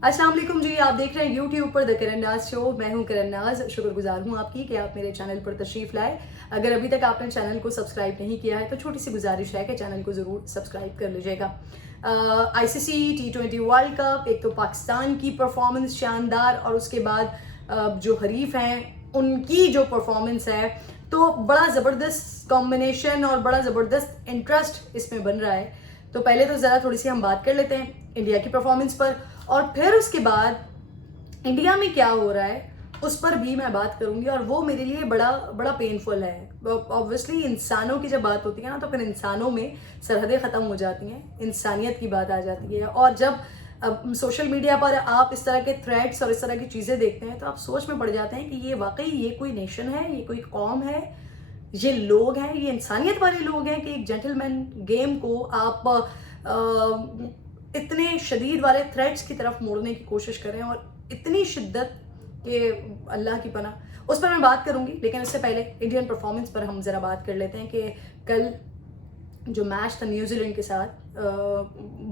अस्सलाम वालेकुम जी, आप देख रहे हैं यूट्यूब पर द किरण नाज शो। मैं हूं किरण नाज। शुक्रगुजार हूं आपकी कि आप मेरे चैनल पर तशरीफ़ लाए। अगर अभी तक आपने चैनल को सब्सक्राइब नहीं किया है तो छोटी सी गुजारिश है कि चैनल को ज़रूर सब्सक्राइब कर लीजिएगा। ICC T20 वर्ल्ड कप, एक तो पाकिस्तान की परफॉर्मेंस शानदार और उसके बाद जो हरीफ हैं उनकी जो परफॉर्मेंस है, तो बड़ा ज़बरदस्त कॉम्बिनेशन और बड़ा ज़बरदस्त इंटरेस्ट इसमें बन रहा है। तो पहले तो ज़रा थोड़ी सी हम बात कर लेते हैं इंडिया की परफॉर्मेंस पर, और फिर उसके बाद इंडिया में क्या हो रहा है उस पर भी मैं बात करूंगी। और वो मेरे लिए बड़ा बड़ा पेनफुल है। ऑब्वियसली इंसानों की जब बात होती है ना, तो फिर इंसानों में सरहदें ख़त्म हो जाती हैं, इंसानियत की बात आ जाती है। और जब सोशल मीडिया पर आप इस तरह के थ्रेड्स और इस तरह की चीज़ें देखते हैं तो आप सोच में पड़ जाते हैं कि ये वाकई ये कोई नेशन है, ये कोई कौम है, ये लोग हैं, ये इंसानियत वाले लोग हैं कि एक जेंटलमैन गेम को आप इतने शदीद वाले थ्रेट्स की तरफ मोड़ने की कोशिश करें, और इतनी शिद्दत के अल्लाह की पनाह। उस पर मैं बात करूंगी, लेकिन उससे पहले इंडियन परफॉर्मेंस पर हम ज़रा बात कर लेते हैं कि कल जो मैच था न्यूजीलैंड के साथ,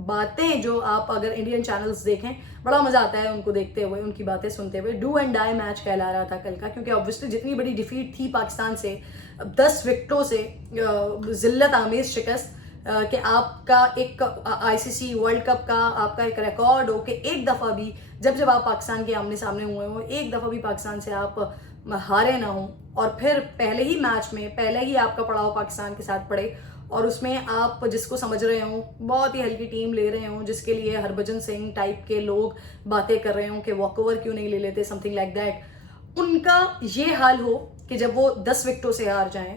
बातें जो आप अगर इंडियन चैनल्स देखें बड़ा मज़ा आता है उनको देखते हुए, उनकी बातें सुनते हुए। डू एंड डाई मैच कहला रहा था कल का, क्योंकि ऑब्वियसली जितनी बड़ी डिफीट थी पाकिस्तान से, 10 विकेटों से जिल्लत आमेज शिकस्त, कि आपका एक ICC वर्ल्ड कप का आपका एक रिकॉर्ड हो कि एक दफ़ा भी जब आप पाकिस्तान के आमने सामने हुए हो, एक दफ़ा भी पाकिस्तान से आप हारे ना हो, और फिर पहले ही मैच में पहले ही आपका पड़ाव पाकिस्तान के साथ पड़े, और उसमें आप जिसको समझ रहे हो बहुत ही हल्की टीम ले रहे हो, जिसके लिए हरभजन सिंह टाइप के लोग बातें कर रहे हो कि वॉकओवर क्यों नहीं ले लेते, समथिंग लाइक दैट। उनका ये हाल हो कि जब वो 10 विकेटों से हार जाएं,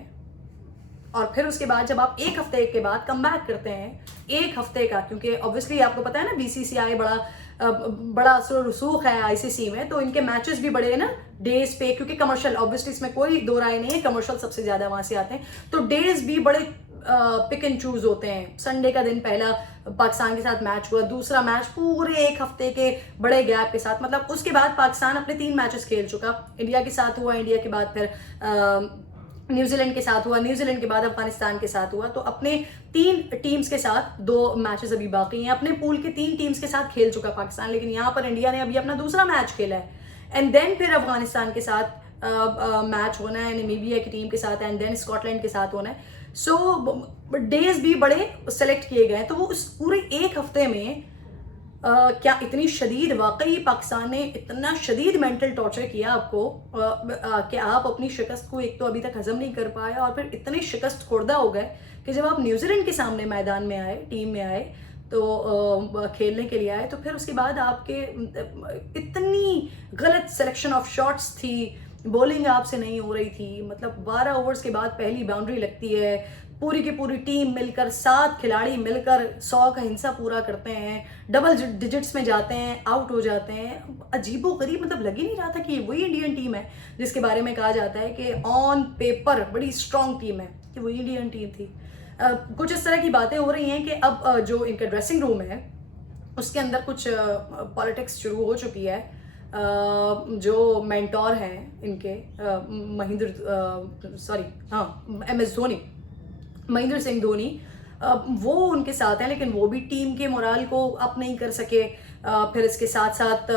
और फिर उसके बाद जब आप एक हफ्ते के बाद कम बैक करते हैं, एक हफ्ते का, क्योंकि ऑब्वियसली आपको पता है ना BCCI बड़ा असर रसूख है ICC में, तो इनके मैचेस भी बड़े ना डेज पे, क्योंकि कमर्शियल, ऑब्वियसली इसमें कोई दो राय नहीं है, कमर्शियल सबसे ज्यादा वहां से आते हैं, तो डेज भी बड़े पिक एंड चूज होते हैं। संडे का दिन पहला पाकिस्तान के साथ मैच हुआ, दूसरा मैच पूरे एक हफ्ते के बड़े गैप के साथ, मतलब उसके बाद पाकिस्तान अपने 3 मैचेस खेल चुका। इंडिया के साथ हुआ, इंडिया के बाद फिर न्यूजीलैंड के साथ हुआ, न्यूजीलैंड के बाद अफगानिस्तान के साथ हुआ। तो अपने 3 टीम्स के साथ 2 मैचेस अभी बाकी हैं, अपने पूल के 3 टीम्स के साथ खेल चुका पाकिस्तान, लेकिन यहाँ पर इंडिया ने अभी अपना दूसरा मैच खेला है, एंड देन फिर अफगानिस्तान के साथ मैच होना है, नामीबिया की टीम के साथ, एंड देन स्कॉटलैंड के साथ होना है। सो डेज भी बड़े सेलेक्ट किए गए हैं। तो वो उस पूरे एक हफ्ते में क्या इतनी शदीद, वाकई पाकिस्तान ने इतना शदीद मेंटल टॉर्चर किया आपको कि आप अपनी शिकस्त को एक तो अभी तक हजम नहीं कर पाए, और फिर इतने शिकस्त खुर्दा हो गए कि जब आप न्यूजीलैंड के सामने मैदान में आए, टीम में आए, तो खेलने के लिए आए, तो फिर उसके बाद आपके इतनी गलत सिलेक्शन ऑफ शॉट्स थी, बॉलिंग आपसे नहीं हो रही थी। मतलब 12 ओवर्स के बाद पहली बाउंड्री लगती है, पूरी की पूरी टीम मिलकर, 7 खिलाड़ी मिलकर 100 का हिंसा पूरा करते हैं, डबल डिजिट्स में जाते हैं, आउट हो जाते हैं। अजीबो गरीब, मतलब लग ही नहीं रहा था कि वही इंडियन टीम है जिसके बारे में कहा जाता है कि ऑन पेपर बड़ी स्ट्रांग टीम है, कि वही इंडियन टीम थी। कुछ इस तरह की बातें हो रही हैं कि अब जो इनका ड्रेसिंग रूम है उसके अंदर कुछ पॉलिटिक्स शुरू हो चुकी है। जो मेंटोर हैं इनके, MS धोनी, महेंद्र सिंह धोनी, वो उनके साथ हैं, लेकिन वो भी टीम के मोराल को अप नहीं कर सके। फिर इसके साथ साथ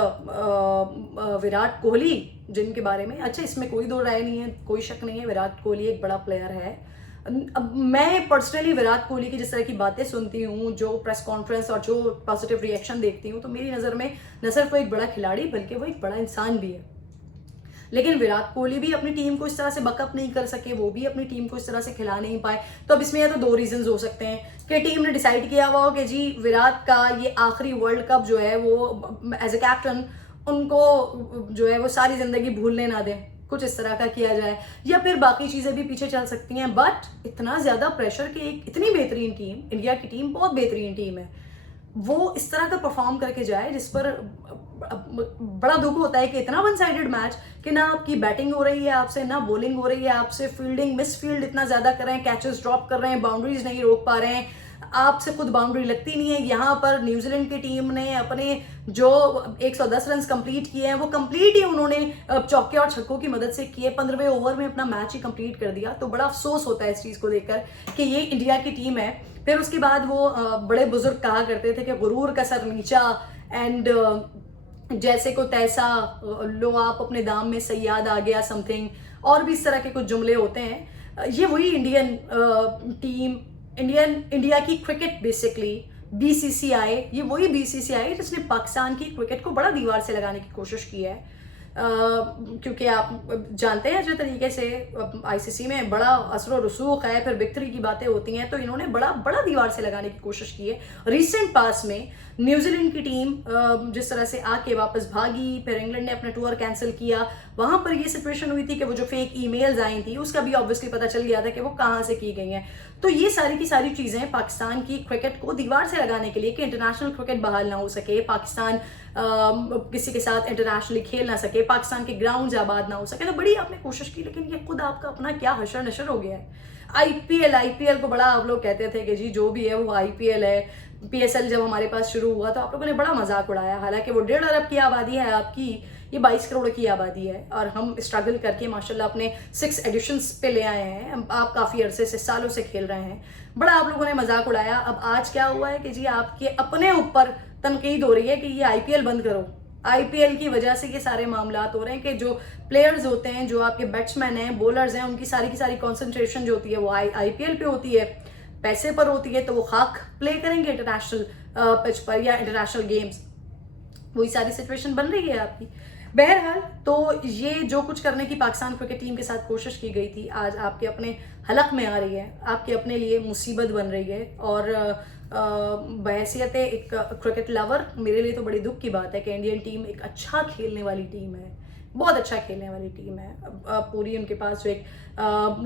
विराट कोहली, जिनके बारे में अच्छा इसमें कोई दो राय नहीं है, कोई शक नहीं है, विराट कोहली एक बड़ा प्लेयर है। अब मैं पर्सनली विराट कोहली की जिस तरह की बातें सुनती हूँ, जो प्रेस कॉन्फ्रेंस और जो पॉजिटिव रिएक्शन देखती हूँ, तो मेरी नज़र में न सिर्फ वो एक बड़ा खिलाड़ी बल्कि वो एक बड़ा इंसान भी है। लेकिन विराट कोहली भी अपनी टीम को इस तरह से बकअप नहीं कर सके, वो भी अपनी टीम को इस तरह से खिला नहीं पाए। तो अब इसमें या तो 2 रीजंस हो सकते हैं कि टीम ने डिसाइड किया हुआ हो कि जी विराट का ये आखिरी वर्ल्ड कप जो है वो एज ए कैप्टन उनको जो है वो सारी जिंदगी भूलने ना दें, कुछ इस तरह का किया जाए, या फिर बाकी चीजें भी पीछे चल सकती हैं। बट इतना ज्यादा प्रेशर कि एक इतनी बेहतरीन टीम, इंडिया की टीम बहुत बेहतरीन टीम है, वो इस तरह का परफॉर्म करके जाए, जिस पर बड़ा दुख होता है कि इतना वन साइडेड मैच, कि ना आपकी बैटिंग हो रही है आपसे, ना बॉलिंग हो रही है आपसे, फील्डिंग मिस फील्ड इतना ज्यादा कर रहे हैं, कैचेस ड्रॉप कर रहे हैं, बाउंड्रीज नहीं रोक पा रहे हैं, आपसे खुद बाउंड्री लगती नहीं है। यहाँ पर न्यूजीलैंड की टीम ने अपने जो 110 रन कंप्लीट किए हैं, वो कंप्लीट ही उन्होंने चौके और छक्कों की मदद से किए, 15वें ओवर में अपना मैच ही कंप्लीट कर दिया। तो बड़ा अफसोस होता है इस चीज को देखकर कि ये इंडिया की टीम है। फिर उसके बाद वो बड़े बुजुर्ग कहा करते थे कि गुरूर का सर नीचा, एंड जैसे को तैसा, लो आप अपने दाम में सयाद आ गया, समथिंग और भी इस तरह के कुछ जुमले होते हैं। ये वही इंडियन टीम, इंडिया की क्रिकेट बेसिकली, बीसीसीआई, ये वही बीसीसीआई जिसने पाकिस्तान की क्रिकेट को बड़ा दीवार से लगाने की कोशिश की है। क्योंकि आप जानते हैं जो तरीके से आईसीसी में बड़ा असर रसूख है, फिर विक्ट्री की बातें होती हैं, तो इन्होंने बड़ा बड़ा दीवार से लगाने की कोशिश की है। रिसेंट पास में न्यूजीलैंड की टीम जिस तरह से आके वापस भागी, फिर इंग्लैंड ने अपना टूर कैंसिल किया, वहां पर ये सिचुएशन हुई थी कि वो जो फेक ईमेल्स आई थी उसका भी ऑब्वियसली पता चल गया था कि वो कहाँ से की गई हैं। तो ये सारी की सारी चीजें पाकिस्तान की क्रिकेट को दीवार से लगाने के लिए कि इंटरनेशनल क्रिकेट बहाल ना हो सके, पाकिस्तान किसी के साथ इंटरनेशनली खेल ना सके, पाकिस्तान के ग्राउंड आबाद ना हो सके, तो बड़ी आपने कोशिश की, लेकिन ये खुद आपका अपना क्या हशर नशर हो गया है। आईपीएल को बड़ा आप लोग कहते थे कि जी जो भी है वो आईपीएल है। पीएसएल जब हमारे पास शुरू हुआ तो आप लोगों ने बड़ा मजाक उड़ाया, हालांकि वो 1.5 अरब की आबादी है आपकी, ये 22 करोड़ की आबादी है, और हम स्ट्रगल करके माशाल्लाह अपने 6 एडिशंस पे ले आए हैं। आप काफ़ी अरसे से, सालों से खेल रहे हैं, बड़ा आप लोगों ने मजाक उड़ाया। अब आज क्या हुआ है कि जी आपके अपने ऊपर तनकीद हो रही है कि ये आईपीएल बंद करो। आईपीएल की वजह से ये सारे मामलात हो रहे हैं कि जो प्लेयर्स होते हैं, जो आपके बैट्समैन हैं, बॉलर्स हैं, उनकी सारी की सारी कॉन्सेंट्रेशन जो होती है वो आईपीएल पे होती है, पैसे पर होती है, तो वो खाक प्ले करेंगे इंटरनेशनल पिच पर या इंटरनेशनल गेम्स, वही सारी सिचुएशन बन रही है आपकी। बहरहाल तो ये जो कुछ करने की पाकिस्तान क्रिकेट टीम के साथ कोशिश की गई थी, आज आपके अपने हलक में आ रही है, आपके अपने लिए मुसीबत बन रही है। और बहैसियत एक क्रिकेट लवर मेरे लिए तो बड़ी दुख की बात है कि इंडियन टीम एक अच्छा खेलने वाली टीम है, बहुत अच्छा खेलने वाली टीम है। पूरी उनके पास जो एक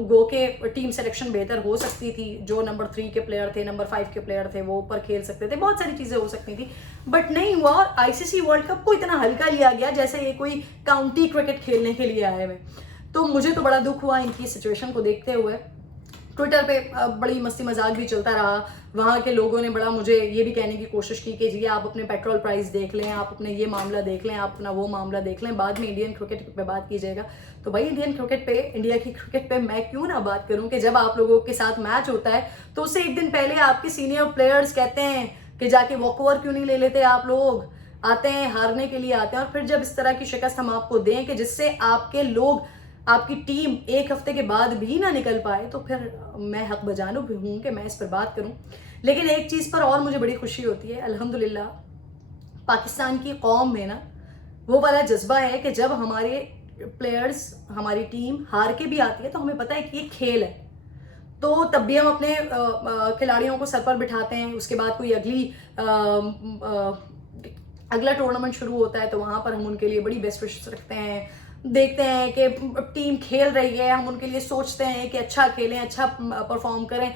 गो के टीम सिलेक्शन बेहतर हो सकती थी, जो नंबर 3 के प्लेयर थे, नंबर 5 के प्लेयर थे, वो ऊपर खेल सकते थे, बहुत सारी चीज़ें हो सकती थी, बट नहीं हुआ। और आईसीसी वर्ल्ड कप को इतना हल्का लिया गया जैसे ये कोई काउंटी क्रिकेट खेलने के लिए आए हुए। तो मुझे तो बड़ा दुख हुआ इनकी सिचुएशन को देखते हुए। ट्विटर पे बड़ी मस्ती मजाक भी चलता रहा, वहाँ के लोगों ने बड़ा मुझे ये भी कहने की कोशिश की कि जी आप अपने पेट्रोल प्राइस देख लें, आप अपने ये मामला देख लें, आप अपना वो मामला देख लें, बाद में इंडियन क्रिकेट पे बात कीजिएगा। तो भाई इंडियन क्रिकेट पे, इंडिया की क्रिकेट पे मैं क्यों ना बात करूं कि जब आप लोगों के साथ मैच होता है तो उससे एक दिन पहले आपके सीनियर प्लेयर्स कहते हैं कि जाके वॉकओवर क्यों नहीं ले लेते, आप लोग आते हैं हारने के लिए आते हैं, और फिर जब इस तरह की शिकस्त हम आपको दें कि जिससे आपके लोग, आपकी टीम एक हफ्ते के बाद भी ना निकल पाए, तो फिर मैं हक बजानू भी हूं कि मैं इस पर बात करूं। लेकिन एक चीज़ पर और मुझे बड़ी खुशी होती है, अल्हम्दुलिल्लाह पाकिस्तान की कौम में ना वो वाला जज्बा है कि जब हमारे प्लेयर्स, हमारी टीम हार के भी आती है तो हमें पता है कि ये खेल है, तो तब भी हम अपने खिलाड़ियों को सर पर बिठाते हैं। उसके बाद कोई अगला टूर्नामेंट शुरू होता है तो वहाँ पर हम उनके लिए बड़ी बेस्ट विशेस रखते हैं, देखते हैं कि टीम खेल रही है, हम उनके लिए सोचते हैं कि अच्छा खेलें, अच्छा परफॉर्म करें।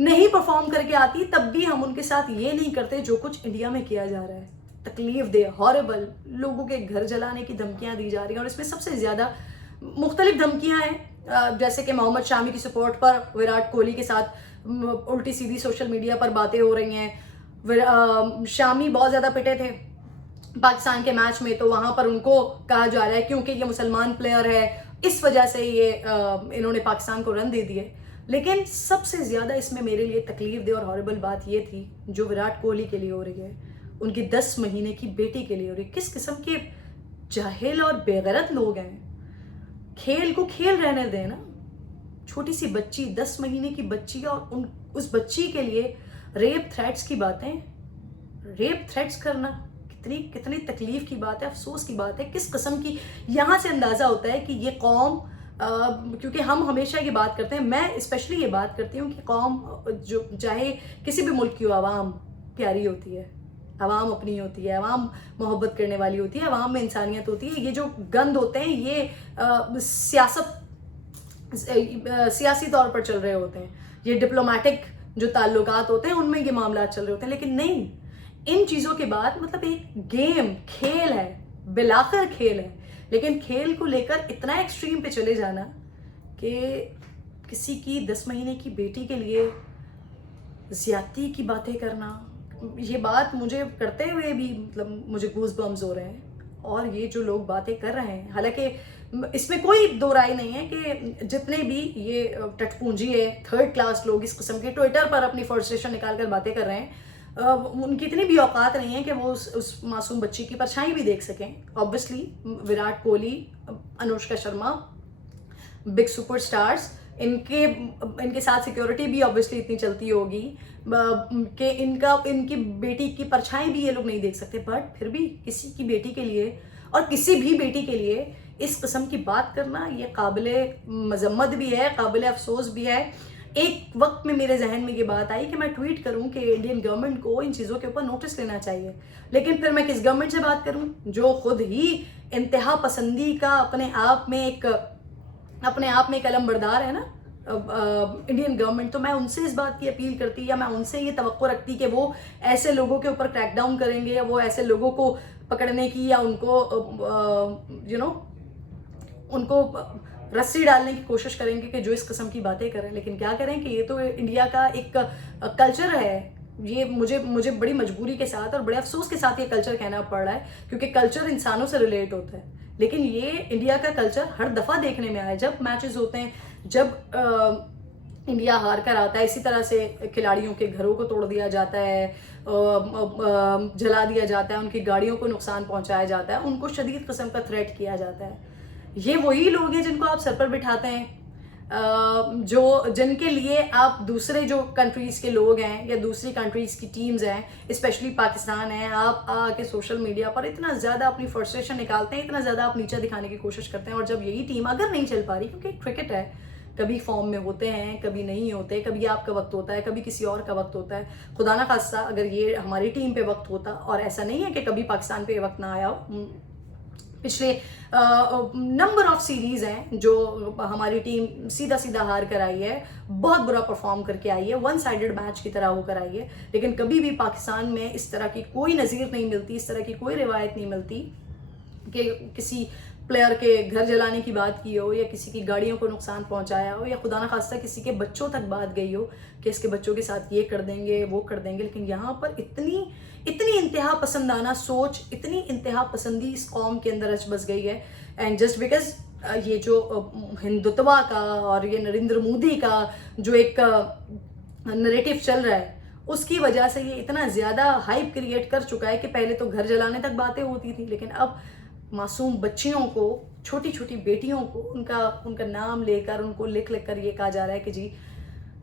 नहीं परफॉर्म करके आती तब भी हम उनके साथ ये नहीं करते जो कुछ इंडिया में किया जा रहा है, तकलीफ दे, हॉरेबल, लोगों के घर जलाने की धमकियां दी जा रही हैं, और इसमें सबसे ज्यादा मुख्तलिफ धमकियां हैं, जैसे कि मोहम्मद शामी की सपोर्ट पर विराट कोहली के साथ उल्टी सीधी सोशल मीडिया पर बातें हो रही हैं। शामी बहुत ज्यादा पिटे थे पाकिस्तान के मैच में, तो वहां पर उनको कहा जा रहा है क्योंकि ये मुसलमान प्लेयर है इस वजह से ये इन्होंने पाकिस्तान को रन दे दिए। लेकिन सबसे ज्यादा इसमें मेरे लिए तकलीफ दे और हॉरिबल बात ये थी जो विराट कोहली के लिए हो रही है, उनकी 10 महीने की बेटी के लिए हो रही है। किस किस्म के जाहिल और बेगैरत लोग हैं, खेल को खेल रहने दें ना। छोटी सी बच्ची, 10 महीने की बच्ची, और उस बच्ची के लिए रेप थ्रेट्स की बातें, रेप थ्रेट्स करना कितनी तकलीफ की बात है, अफसोस की बात है। किस किस्म की, यहाँ से अंदाजा होता है कि ये कौम, क्योंकि हम हमेशा ये बात करते हैं, मैं स्पेशली ये बात करती हूँ कि कौम जो चाहे किसी भी मुल्क की हो, आवाम प्यारी होती है, आवाम अपनी होती है, आवाम मोहब्बत करने वाली होती है, आवाम में इंसानियत होती है। ये जो गंद होते हैं ये सियासी तौर पर चल रहे होते हैं, ये डिप्लोमेटिक जो ताल्लुकात होते हैं उनमें ये मामला चल रहे होते हैं। लेकिन नहीं, इन चीज़ों के बाद मतलब एक गेम, खेल है, बिलाखिर खेल है, लेकिन खेल को लेकर इतना एक्सट्रीम पे चले जाना कि किसी की 10 महीने की बेटी के लिए ज्यादती की बातें करना, ये बात मुझे करते हुए भी मतलब मुझे गूज बम्स हो रहे हैं। और ये जो लोग बातें कर रहे हैं, हालांकि इसमें कोई दो राय नहीं है कि जितने भी ये टटपूंजी है, थर्ड क्लास लोग इस किस्म के ट्विटर पर अपनी फ्रस्ट्रेशन निकाल कर बातें कर रहे हैं, उनकी इतनी भी औकात नहीं है कि वो उस मासूम बच्ची की परछाई भी देख सकें। Obviously Virat Kohli, Anushka Sharma, big superstars, इनके साथ सिक्योरिटी भी ऑब्वियसली इतनी चलती होगी कि इनकी बेटी की परछाई भी ये लोग नहीं देख सकते। बट फिर भी किसी की बेटी के लिए और किसी भी बेटी के लिए इस किस्म की बात करना ये काबिले मजम्मत भी है, काबिले अफसोस भी है। एक वक्त में मेरे जहन में ये बात आई कि मैं ट्वीट करूं कि इंडियन गवर्नमेंट को इन चीज़ों के ऊपर नोटिस लेना चाहिए, लेकिन फिर मैं किस गवर्नमेंट से बात करूं जो खुद ही इंतहा पसंदी का अपने आप में एक अलमबरदार है ना, इंडियन गवर्नमेंट। तो मैं उनसे इस बात की अपील करती या मैं उनसे ये तवक्को रखती कि वो ऐसे लोगों के ऊपर क्रैकडाउन करेंगे या वो ऐसे लोगों को पकड़ने की या उनको रस्सी डालने की कोशिश करेंगे कि जो इस किस्म की बातें करें। लेकिन क्या करें कि ये तो इंडिया का एक कल्चर है। ये मुझे बड़ी मजबूरी के साथ और बड़े अफसोस के साथ ये कल्चर कहना पड़ रहा है, क्योंकि कल्चर इंसानों से रिलेट होता है। लेकिन ये इंडिया का कल्चर हर दफ़ा देखने में आया जब मैचेस होते हैं, जब इंडिया हार कर आता है, इसी तरह से खिलाड़ियों के घरों को तोड़ दिया जाता है, जला दिया जाता है, उनकी गाड़ियों को नुकसान पहुंचाया जाता है, उनको शदीद किस्म का थ्रेट किया जाता है। ये वही लोग हैं जिनको आप सर पर बिठाते हैं, जिनके लिए आप दूसरे जो कंट्रीज़ के लोग हैं या दूसरी कंट्रीज़ की टीम्स हैं, स्पेशली पाकिस्तान है, आप आके सोशल मीडिया पर इतना ज़्यादा अपनी फ्रस्ट्रेशन निकालते हैं, इतना ज़्यादा आप नीचा दिखाने की कोशिश करते हैं। और जब यही टीम अगर नहीं चल पा रही, क्योंकि क्रिकेट है, कभी फॉर्म में होते हैं, कभी नहीं होते, कभी आपका वक्त होता है, कभी किसी और का वक्त होता है। खुदा ना खास्ता अगर ये हमारी टीम पे वक्त होता, और ऐसा नहीं है कि कभी पाकिस्तान पे वक्त ना आया हो, पिछले नंबर ऑफ सीरीज हैं जो हमारी टीम सीधा सीधा हार कर आई है, बहुत बुरा परफॉर्म करके आई है, वन साइडेड मैच की तरह होकर आई है। लेकिन कभी भी पाकिस्तान में इस तरह की कोई नज़ीर नहीं मिलती, इस तरह की कोई रिवायत नहीं मिलती कि किसी प्लेयर के घर जलाने की बात की हो या किसी की गाड़ियों को नुकसान पहुंचाया हो या खुदा न खास्ता किसी के बच्चों तक बात गई हो कि इसके बच्चों के साथ ये कर देंगे वो कर देंगे। लेकिन यहाँ पर इतनी इंतहा पसंदाना सोच, इतनी इंतहा पसंदी इस कौम के अंदर बस गई है। एंड जस्ट बिकॉज ये जो हिंदुत्वा का और ये नरेंद्र मोदी का जो एक नरेटिव चल रहा है, उसकी वजह से ये इतना ज़्यादा हाइप क्रिएट कर चुका है कि पहले तो घर जलाने तक बातें होती थी, लेकिन अब मासूम बच्चियों को, छोटी छोटी बेटियों को उनका नाम लेकर, उनको लिख कर ये कहा जा रहा है कि जी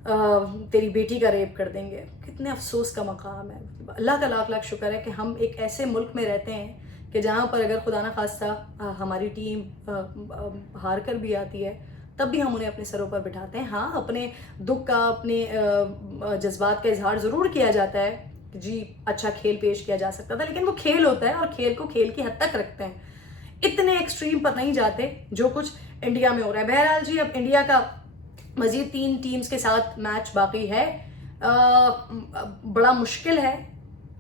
तेरी बेटी का रेप कर देंगे। कितने अफसोस का मकाम है। अल्लाह का लाख लाख शुक्र है कि हम एक ऐसे मुल्क में रहते हैं कि जहाँ पर अगर खुदा ना खास्ता हमारी टीम हार कर भी आती है, तब भी हम उन्हें अपने सरों पर बिठाते हैं। हाँ, अपने दुख का, अपने जज्बात का इजहार ज़रूर किया जाता है कि जी अच्छा खेल पेश किया जा सकता था, लेकिन वो खेल होता है और खेल को खेल की हद तक रखते हैं, इतने एक्सट्रीम पर नहीं जाते जो कुछ इंडिया में हो रहा है। बहरहाल जी, अब इंडिया का मजीद 3 टीम्स के साथ मैच बाकी है। बड़ा मुश्किल है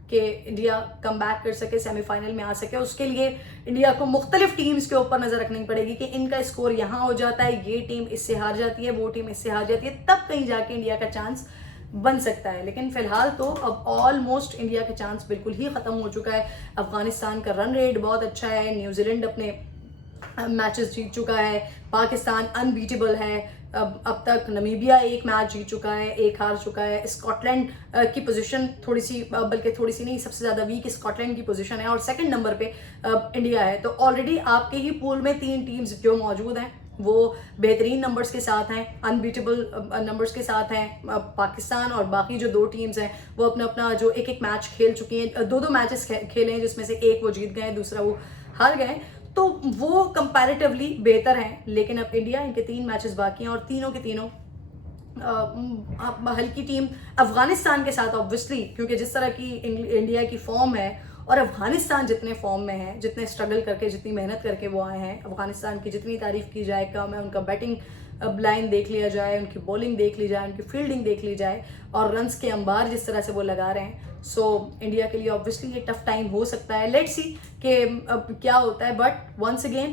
कि इंडिया कम बैक कर सके, सेमीफाइनल में आ सके। उसके लिए इंडिया को मुख्तलिफ टीम्स के ऊपर नजर रखनी पड़ेगी कि इनका स्कोर यहाँ हो जाता है, ये टीम इससे हार जाती है, वो टीम इससे हार जाती है, तब कहीं जाके इंडिया का चांस बन सकता है। लेकिन फिलहाल तो अब ऑलमोस्ट इंडिया का चांस बिल्कुल ही ख़त्म हो चुका है। अफगानिस्तान का रन रेट बहुत अच्छा है, न्यूजीलैंड अपने मैचेस जीत चुका है, पाकिस्तान अनबीटेबल है, अब तक नमीबिया 1 मैच जीत चुका है, 1 हार चुका है। स्कॉटलैंड की पोजीशन थोड़ी सी, बल्कि थोड़ी सी नहीं, सबसे ज़्यादा वीक स्कॉटलैंड की पोजीशन है और सेकंड नंबर पे इंडिया है। तो ऑलरेडी आपके ही पूल में 3 टीम्स जो मौजूद हैं वो बेहतरीन नंबर्स के साथ हैं, अनबीटेबल नंबर्स के साथ हैं। पाकिस्तान और बाकी जो 2 टीम्स हैं वो अपना अपना जो एक मैच खेल चुकी हैं, 2 मैचेस खेले हैं, जिसमें से 1 वो जीत गए, दूसरा वो हार गए, तो वो कंपैरेटिवली बेहतर हैं। लेकिन अब इंडिया, इनके 3 मैचेस बाकी हैं और तीनों के तीनों हल्की टीम अफगानिस्तान के साथ, ऑब्वियसली, क्योंकि जिस तरह की इंडिया की फॉर्म है और अफगानिस्तान जितने फॉर्म में है, जितने स्ट्रगल करके, जितनी मेहनत करके वो आए हैं, अफगानिस्तान की जितनी तारीफ की जाए कम है। उनका बैटिंग लाइन देख लिया जाए, उनकी बॉलिंग देख ली जाए, उनकी फील्डिंग देख ली जाए और रन्स के अंबार जिस तरह से वो लगा रहे हैं, सो इंडिया के लिए ऑब्वियसली ये टफ टाइम हो सकता है। लेट्स सी कि अब क्या होता है। बट वंस अगेन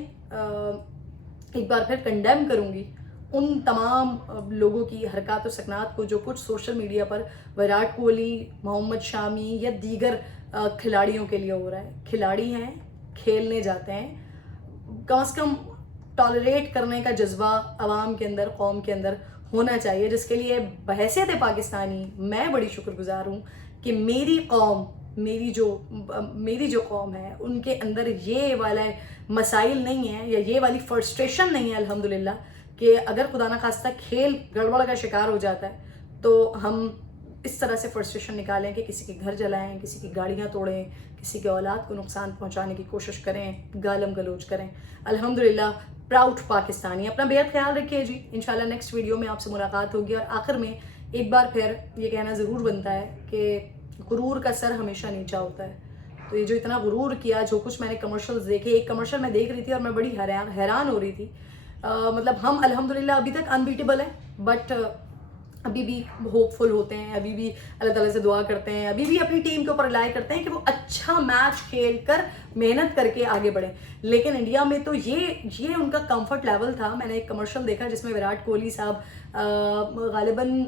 एक बार फिर कंडेम करूँगी उन तमाम लोगों की हरकत और सकनात को जो कुछ सोशल मीडिया पर विराट कोहली, मोहम्मद शामी या दीगर खिलाड़ियों के लिए हो रहा है। खिलाड़ी हैं, खेलने जाते हैं, कम से कम टॉलरेट करने का जज्बा आवाम के अंदर, कौम के अंदर होना चाहिए, जिसके लिए बहैसियत पाकिस्तानी मैं बड़ी शुक्रगुजार हूँ कि मेरी कौम, मेरी जो कौम है उनके अंदर ये वाला मसाइल नहीं है या ये वाली फ्रस्ट्रेशन नहीं है अल्हम्दुलिल्लाह, कि अगर खुदा ना खास्ता खेल गड़बड़ का शिकार हो जाता है तो हम इस तरह से फ्रस्ट्रेशन निकालें कि किसी के घर जलाएं, किसी की गाड़ियां तोड़ें, किसी के औलाद को नुकसान पहुंचाने की कोशिश करें, गालम गलोच करें। अल्हम्दुलिल्लाह प्राउड पाकिस्तानी। अपना बेहद ख्याल रखिए जी। इंशाल्लाह नेक्स्ट वीडियो में आपसे मुलाकात होगी। और आखिर में एक बार फिर ये कहना ज़रूर बनता है कि गुरूर का सर हमेशा नीचा होता है। तो ये जो इतना गुरूर किया, जो कुछ मैंने कमर्शियल्स देखे, एक कमर्शियल मैं देख रही थी और मैं बड़ी हैरान हो रही थी। मतलब हम अल्हम्दुलिल्लाह अभी तक अनबीटेबल हैं, बट अभी भी होपफुल होते हैं, अभी भी अल्लाह ताला से दुआ करते हैं, अभी भी अपनी टीम के ऊपर रिलाई करते हैं कि वो अच्छा मैच खेल कर मेहनत करके आगे बढ़े। लेकिन इंडिया में तो ये उनका कंफर्ट लेवल था। मैंने एक कमर्शियल देखा जिसमें विराट कोहली साहब गालिबन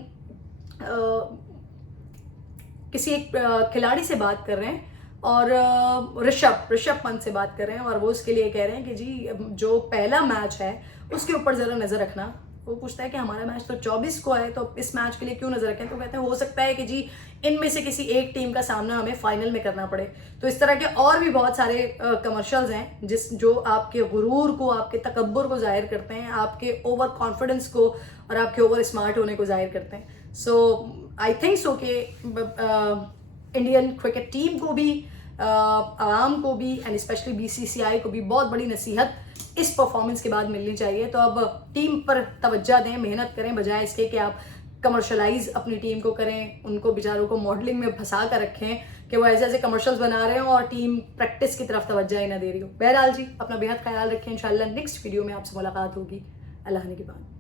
किसी एक खिलाड़ी से बात कर रहे हैं और ऋषभ पंत से बात कर रहे हैं और वो उसके लिए कह रहे हैं कि जी जो पहला मैच है उसके ऊपर ज़रा नज़र रखना। वो पूछता है कि हमारा मैच तो 24 को है, तो इस मैच के लिए क्यों नजर रखें? तो कहते हैं हो सकता है कि जी इनमें से किसी एक टीम का सामना हमें फाइनल में करना पड़े। तो इस तरह के और भी बहुत सारे कमर्शियल्स हैं जो आपके गुरूर को, आपके तकब्बुर को जाहिर करते हैं, आपके ओवर कॉन्फिडेंस को और आपके ओवर स्मार्ट होने को जाहिर करते हैं। सो आई थिंक सो कि इंडियन क्रिकेट टीम को भी, आवाम को भी एंड स्पेशली BCCI को भी बहुत बड़ी नसीहत इस परफॉर्मेंस के बाद मिलनी चाहिए। तो अब टीम पर तवज्जो दें, मेहनत करें, बजाय इसके कि आप कमर्शलाइज अपनी टीम को करें, उनको बेचारों को मॉडलिंग में फंसा कर रखें कि वो ऐसे ऐसे कमर्शियल्स बना रहे हो और टीम प्रैक्टिस की तरफ तवज्जो ही ना दे रही हो। बहरहाल जी अपना बेहद ख्याल रखें। इंशाल्लाह नेक्स्ट वीडियो में आपसे मुलाकात होगी। अल्लाह ने की बात।